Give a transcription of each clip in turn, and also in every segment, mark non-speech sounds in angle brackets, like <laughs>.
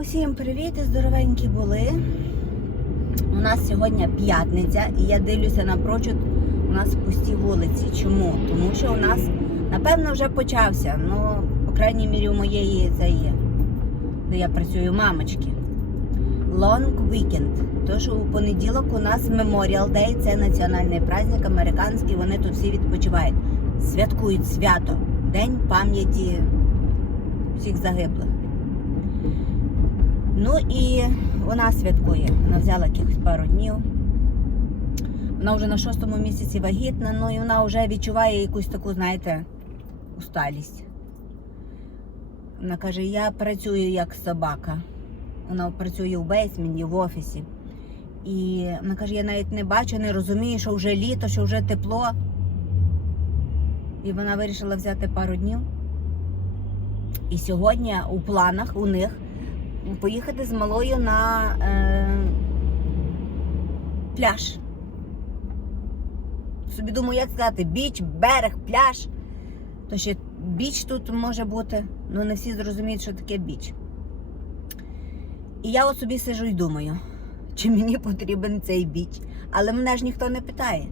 Усім привіт і здоровенькі були. У нас сьогодні п'ятниця, і я дивлюся напрочуд, у нас пусті вулиці. Чому? Тому що у нас, напевно, вже почався. Ну, по крайній мірі, у моєї це є, де я працюю, мамочки. Long Weekend. Тож у понеділок у нас Memorial Day, це національний праздник американський, вони тут всі відпочивають. Святкують свято, День пам'яті всіх загиблих. Ну і вона святкує. Вона взяла якихось пару днів. Вона вже на шостому місяці вагітна, ну і вона вже відчуває якусь таку, знаєте, усталість. Вона каже, я працюю як собака. Вона працює в бейсмені, в офісі. І вона каже, я навіть не бачу, не розумію, що вже літо, що вже тепло. І вона вирішила взяти пару днів. І сьогодні у планах у них поїхати з малою на е, пляж. Собі думаю, як сказати, біч, берег, пляж. То ще біч тут може бути, ну не всі зрозуміють, що таке біч. І я от собі сижу і думаю, чи мені потрібен цей біч. Але мене ж ніхто не питає.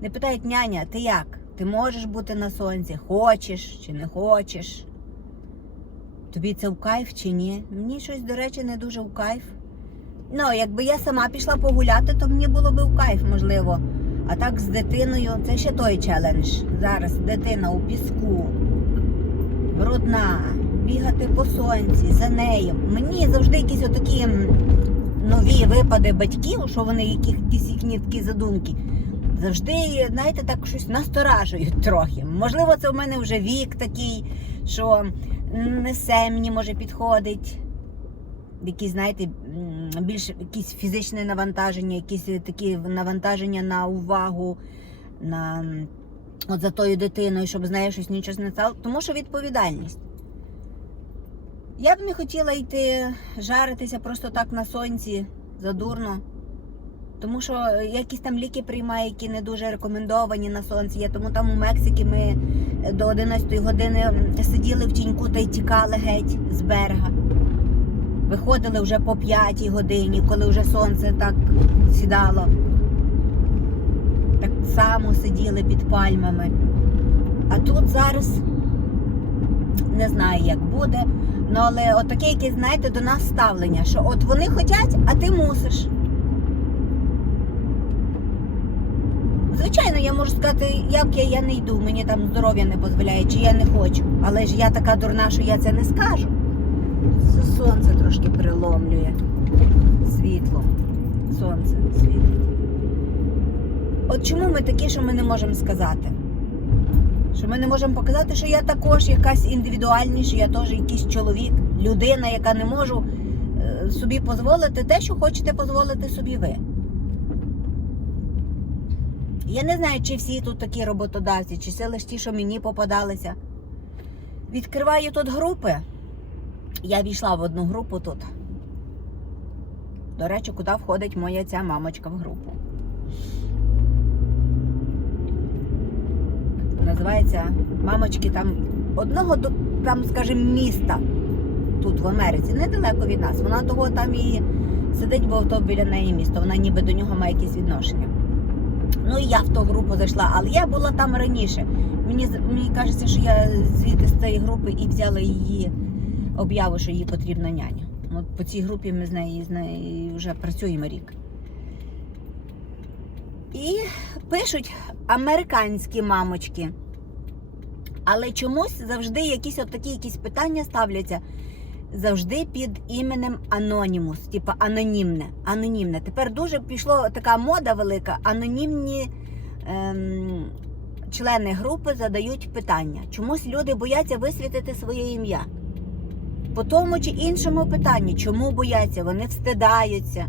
Не питають, няня, ти як? Ти можеш бути на сонці? Хочеш чи не хочеш? Тобі це в кайф чи ні? Мені щось, до речі, не дуже в кайф. Ну, якби я сама пішла погуляти, то мені було б в кайф, можливо. А так з дитиною це ще той челендж. Зараз дитина у піску, брудна, бігати по сонці, за нею. Мені завжди якісь отакі нові випади батьків, що вони якісь їхні такі задумки. Завжди, знаєте, так щось насторажують трохи. Можливо, це в мене вже вік такий, що не все мені може підходить. Якісь, знаєте, більш якісь фізичне навантаження, якісь такі навантаження на увагу, на от за тою дитиною, щоб з нею щось нічого не стало. Тому що відповідальність. Я б не хотіла йти жаритися просто так на сонці задурно. Тому що якісь там ліки приймаю, які не дуже рекомендовані на сонці. є. Тому там у Мексиці ми до 11 години сиділи в тіньку та й тікали геть з берега. Виходили вже по 5 годині, коли вже сонце так сідало. Так само сиділи під пальмами. А тут зараз не знаю, як буде. Ну, але отаке якесь, знаєте, до нас ставлення, що от вони хочуть, а ти мусиш. Звичайно, я можу сказати, як я, я не йду, мені там здоров'я не дозволяє, чи я не хочу. Але ж я така дурна, що я це не скажу. Сонце трошки приломлює. Світло. Сонце світить. От чому ми такі, що ми не можемо сказати? Що ми не можемо показати, що я також якась індивідуальніша, я теж якийсь чоловік, людина, яка не можу е, собі дозволити те, що хочете дозволити собі ви. Я не знаю, чи всі тут такі роботодавці, чи це лише ті, що мені попадалися. Відкриваю тут групи. Я війшла в одну групу тут. До речі, куди входить моя ця мамочка в групу. Називається мамочки там одного там, скажімо, міста тут в Америці, недалеко від нас. Вона того там і сидить, бо то біля неї місто. Вона ніби до нього має якісь відношення. Ну і я в ту групу зайшла, але я була там раніше. Мені мені кажеться, що я звідти з цієї групи і взяла її об'яву, що їй потрібна няня. От по цій групі ми з нею, з нею вже працюємо рік. І пишуть американські мамочки. Але чомусь завжди якісь от такі якісь питання ставляться завжди під іменем Анонімус, типу анонімне. Анонімне. Тепер дуже пішла така мода велика. Анонімні ем, члени групи задають питання. Чомусь люди бояться висвітити своє ім'я. По тому чи іншому питанні, чому бояться, вони встидаються.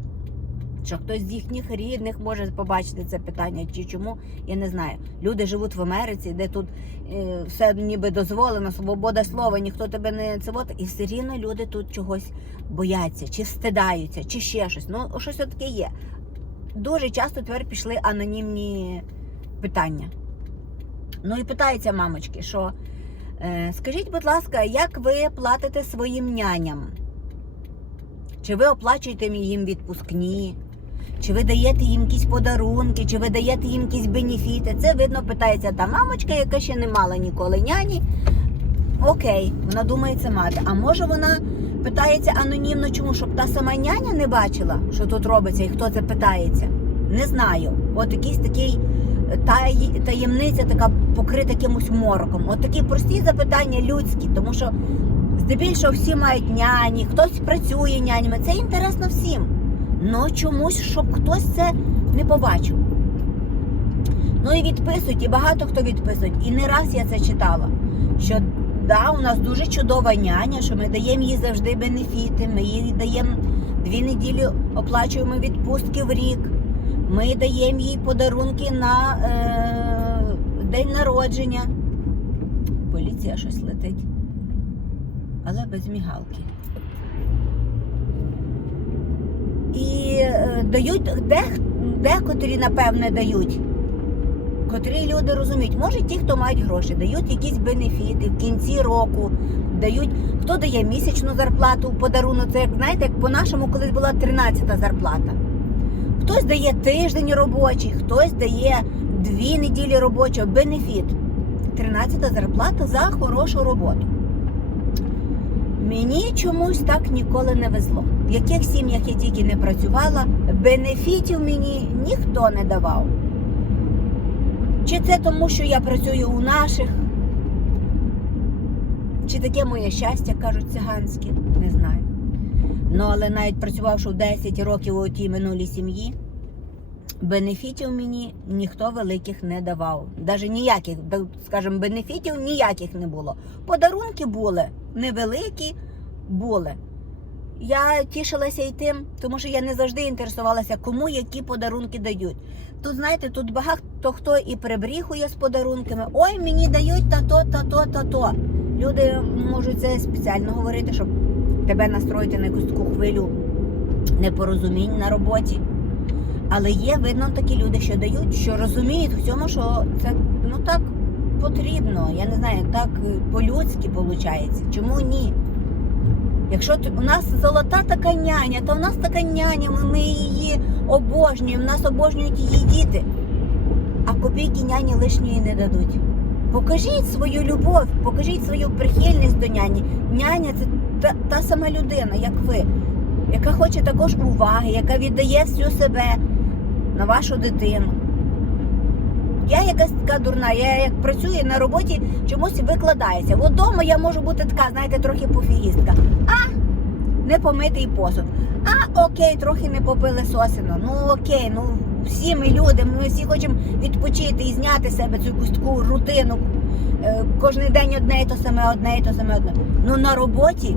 Що хтось з їхніх рідних може побачити це питання, чи чому, я не знаю. Люди живуть в Америці, де тут е, все ніби дозволено, свобода слова, ніхто тебе не це от, і все рівно люди тут чогось бояться, чи встидаються, чи ще щось. Ну, щось таке є. Дуже часто тепер пішли анонімні питання. Ну і питаються мамочки, що е, скажіть, будь ласка, як ви платите своїм няням? Чи ви оплачуєте їм відпускні? Чи ви даєте їм якісь подарунки, чи ви даєте їм якісь бенефіти? Це видно, питається та мамочка, яка ще не мала ніколи няні. Окей, вона думає це мати. А може вона питається анонімно, чому? Щоб та сама няня не бачила, що тут робиться, і хто це питається? Не знаю. От якийсь такий е, тай, таємниця, така покрита якимось мороком. От такі прості запитання людські, тому що здебільшого всі мають няні, хтось працює нянями. Це інтересно всім. Ну чомусь, щоб хтось це не побачив. Ну і відписують, і багато хто відписують. І не раз я це читала. Що да, у нас дуже чудова няня, що ми даємо їй завжди бенефіти, ми їй даємо дві неділі оплачуємо відпустки в рік. Ми даємо їй подарунки на е, день народження. Поліція щось летить. Але без мігалки. І е, дають де, декотрі, напевне, дають. Котрі люди розуміють, може ті, хто мають гроші, дають якісь бенефіти в кінці року, дають, хто дає місячну зарплату в подарунок. Це як знаєте, як по-нашому колись була 13-та зарплата. Хтось дає тиждень робочий, хтось дає дві неділі робочого, бенефіт. 13-та зарплата за хорошу роботу. Мені чомусь так ніколи не везло. В яких сім'ях я тільки не працювала, бенефітів мені ніхто не давав. Чи це тому, що я працюю у наших? Чи таке моє щастя, кажуть циганські, не знаю. Ну, але навіть працювавши в 10 років у тій минулій сім'ї, бенефітів мені ніхто великих не давав. Навіть ніяких, скажімо, бенефітів ніяких не було. Подарунки були невеликі, були. Я тішилася і тим, тому що я не завжди інтересувалася, кому які подарунки дають. Тут, знаєте, тут багато хто і прибріхує з подарунками. Ой, мені дають та-то, та-то, та-то. Люди можуть це спеціально говорити, щоб тебе настроїти на якусь таку хвилю непорозумінь на роботі. Але є, видно, такі люди, що дають, що розуміють в цьому, що це ну так потрібно. Я не знаю, так по-людськи виходить. Чому ні? Якщо у нас золота така няня, то в нас така няня, ми, ми її обожнюємо, нас обожнюють її діти. А копійки няні лишньої не дадуть. Покажіть свою любов, покажіть свою прихильність до няні. Няня це та, та сама людина, як ви, яка хоче також уваги, яка віддає всю себе на вашу дитину. Я якась така дурна, я як працюю на роботі, чомусь викладаюся. Вдома я можу бути така, знаєте, трохи пофігістка. А не помитий посуд. А окей, трохи не попили сосину. Ну окей, ну всі ми люди, ми всі хочемо відпочити і зняти себе цю якусь таку рутину. Е, Кожен день одне і то саме, одне і то саме одне. Ну на роботі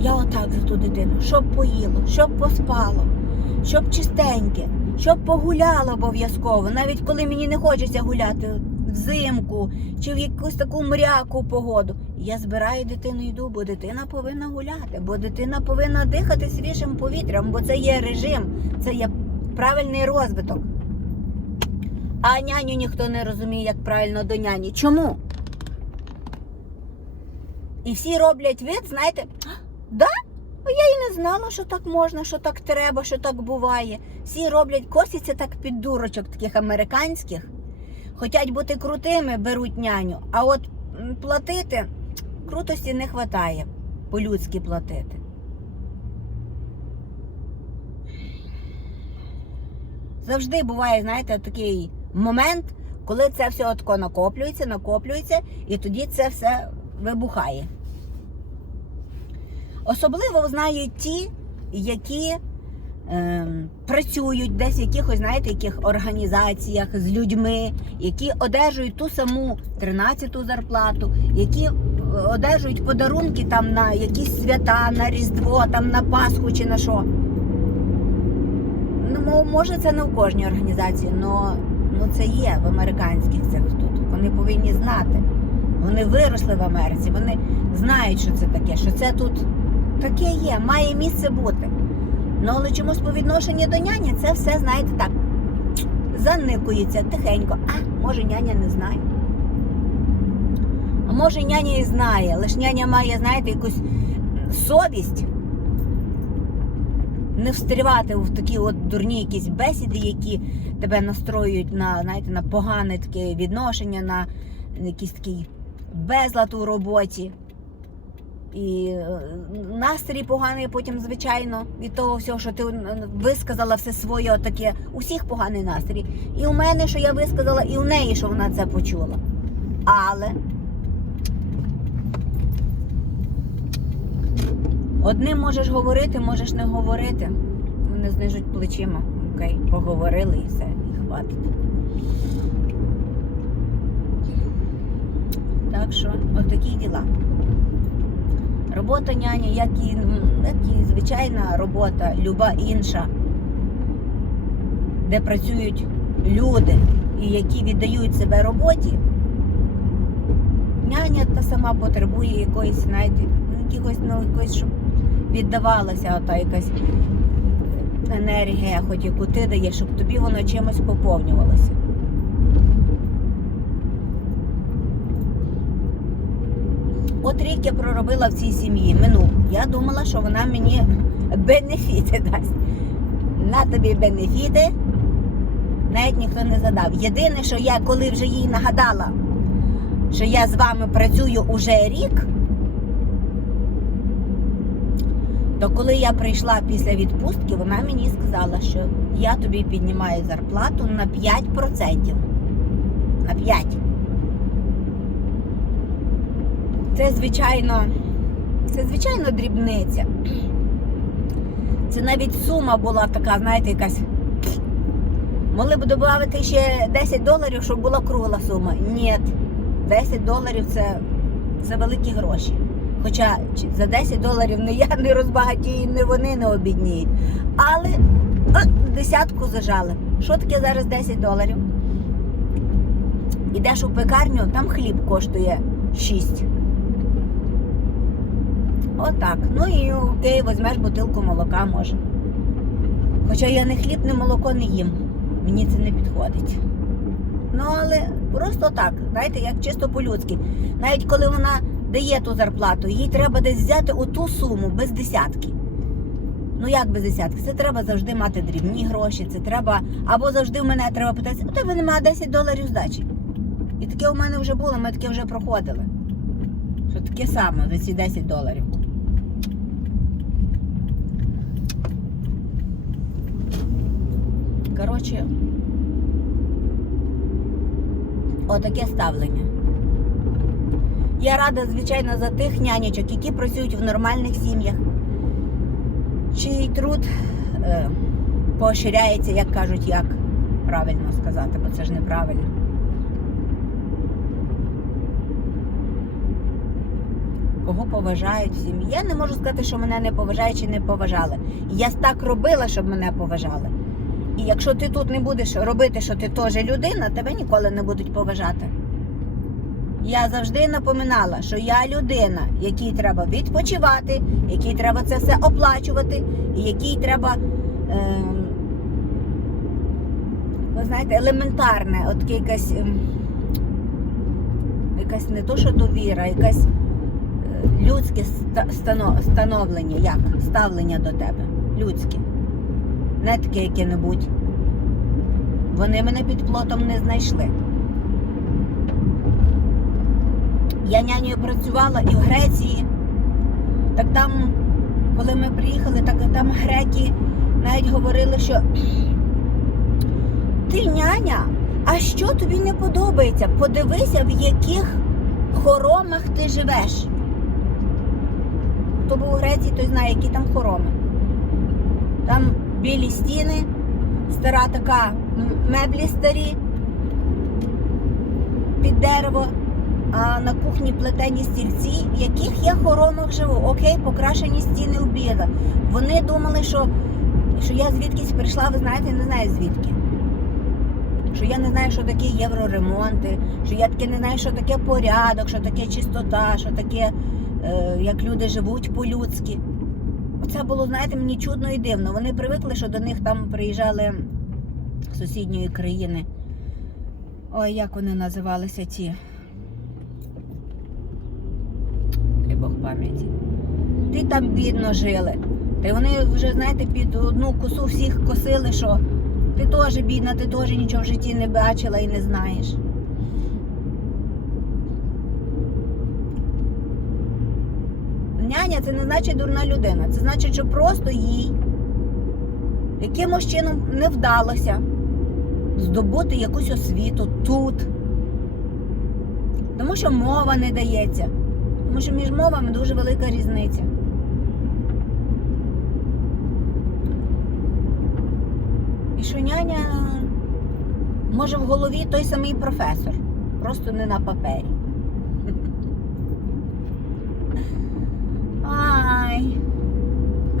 я отак за ту дитину, щоб поїло, щоб поспало, щоб чистеньке, щоб погуляло обов'язково. Навіть коли мені не хочеться гуляти взимку чи в якусь таку мряку погоду. Я збираю дитину йду, бо дитина повинна гуляти, бо дитина повинна дихати свіжим повітрям, бо це є режим, це є правильний розвиток. А няню ніхто не розуміє, як правильно до няні. Чому? І всі роблять вид, знаєте, да? А я і не знала, що так можна, що так треба, що так буває. Всі роблять, косяться так під дурочок таких американських. Хотять бути крутими, беруть няню, а от платити крутості не вистачає. По-людськи платити. Завжди буває, знаєте, такий момент, коли це все отко накоплюється, накоплюється, і тоді це все вибухає. Особливо знають ті, які е, працюють десь в якихось, знаєте, яких організаціях з людьми, які одержують ту саму 13-ту зарплату, які е, одержують подарунки там на якісь свята, на Різдво, там на Пасху чи на що. Ну, може, це не в кожній організації, але ну, це є в американських цих тут. Вони повинні знати. Вони виросли в Америці, вони знають, що це таке, що це тут таке є, має місце бути. Ну, але чомусь по відношенню до няні це все, знаєте, так заникується тихенько. А, може, няня не знає. А може, няня і знає, лише няня має, знаєте, якусь совість не встрівати в такі от дурні якісь бесіди, які тебе настроюють на, знаєте, на погане таке відношення, на якийсь такий безлад у роботі. І е, настрій поганий потім, звичайно, від того всього, що ти е, висказала все своє таке. Усіх поганий настрій. І у мене, що я висказала, і у неї, що вона це почула. Але одним можеш говорити, можеш не говорити. Вони знижуть плечима. Окей, поговорили і все, і хватить. Так що, отакі діла. Робота няні, як і, як і звичайна робота, люба інша, де працюють люди і які віддають себе роботі, няня та сама потребує якоїсь, знаєте, якихось, ну, якоїсь, щоб віддавалася ота якась енергія, хоч яку ти даєш, щоб тобі воно чимось поповнювалося. От рік я проробила в цій сім'ї, минув. Я думала, що вона мені бенефіти дасть. На тобі бенефіти навіть ніхто не задав. Єдине, що я коли вже їй нагадала, що я з вами працюю уже рік, то коли я прийшла після відпустки, вона мені сказала, що я тобі піднімаю зарплату на 5%. На 5%. Це звичайно, це звичайно дрібниця. Це навіть сума була така, знаєте, якась. Могли б додати ще 10 доларів, щоб була кругла сума. Ні, 10 доларів це, це великі гроші. Хоча за 10 доларів не я <laughs> не розбагатію, не вони не обідніють. Але е, десятку зажали. Що таке зараз 10 доларів? Ідеш у пекарню, там хліб коштує 6. Отак. Ну і окей, візьмеш бутилку молока може. Хоча я не хліб, не молоко не їм. Мені це не підходить. Ну, але просто так, знаєте, як чисто по-людськи. Навіть коли вона дає ту зарплату, їй треба десь взяти оту суму без десятки. Ну як без десятки? Це треба завжди мати дрібні гроші, це треба. Або завжди в мене треба питатися, у тебе немає 10 доларів здачі. І таке у мене вже було, ми таке вже проходили. Що таке саме за ці 10 доларів. Коротше, отаке ставлення. Я рада, звичайно, за тих нянечок, які працюють в нормальних сім'ях, чий труд е, поощряється, як кажуть, як правильно сказати, бо це ж неправильно. Кого поважають в сім'ї. Я не можу сказати, що мене не поважають чи не поважали. Я так робила, щоб мене поважали. І якщо ти тут не будеш робити, що ти теж людина, тебе ніколи не будуть поважати. Я завжди напоминала, що я людина, якій треба відпочивати, якій треба це все оплачувати, і якій треба, ем, ви знаєте, елементарне, от якась, ем, якась не то, що довіра, якась е, людське становлення, як ставлення до тебе. Людське. Не таке яке-небудь. Вони мене під плотом не знайшли. Я нянею працювала і в Греції. Так там, коли ми приїхали, так там греки навіть говорили, що ти няня, а що тобі не подобається? Подивися, в яких хоромах ти живеш. Хто був у Греції, той знає, які там хороми. Там білі стіни, стара така меблі старі під дерево, а на кухні плетені стільці, в яких я хоромах живу. Окей, покрашені стіни в біла. Вони думали, що, що я звідкись прийшла, ви знаєте, не знаю звідки. Що я не знаю, що таке євроремонти, що я таке не знаю, що таке порядок, що таке чистота, що таке, е, як люди живуть по-людськи. Оце було, знаєте, мені чудно і дивно. Вони привикли, що до них там приїжджали з сусідньої країни. Ой, як вони називалися ті. Хай Бог пам'яті. Ти там бідно жили. Та вони вже, знаєте, під одну косу всіх косили, що ти теж бідна, ти теж нічого в житті не бачила і не знаєш. Це не значить дурна людина. Це значить, що просто їй якимось чином не вдалося здобути якусь освіту тут. Тому що мова не дається. Тому що між мовами дуже велика різниця. І що няня може в голові той самий професор, просто не на папері.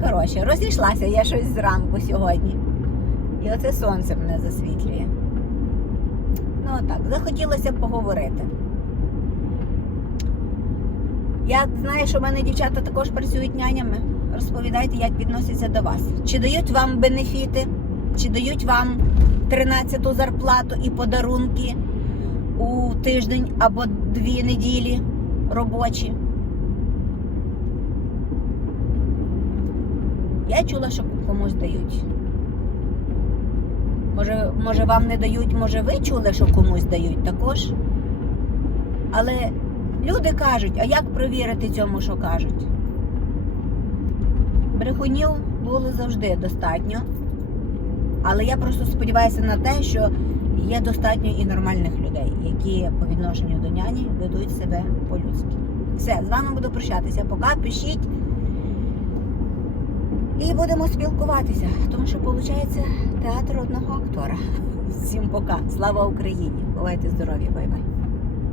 Коротше, розійшлася я щось зранку сьогодні. І оце сонце мене засвітлює. Ну так, захотілося поговорити. Я знаю, що в мене дівчата також працюють нянями. Розповідайте, як відносяться до вас. Чи дають вам бенефіти, чи дають вам 13-ту зарплату і подарунки у тиждень або дві неділі робочі. Я чула, що комусь дають. Може, може вам не дають, може ви чули, що комусь дають також. Але люди кажуть, а як провірити цьому, що кажуть? Брехунів було завжди достатньо. Але я просто сподіваюся на те, що є достатньо і нормальних людей, які по відношенню до няні ведуть себе по-людськи. Все, з вами буду прощатися. Пока пишіть. І будемо спілкуватися, тому що виходить театр одного актора. Всім пока. Слава Україні! Бувайте здорові, бай-бай.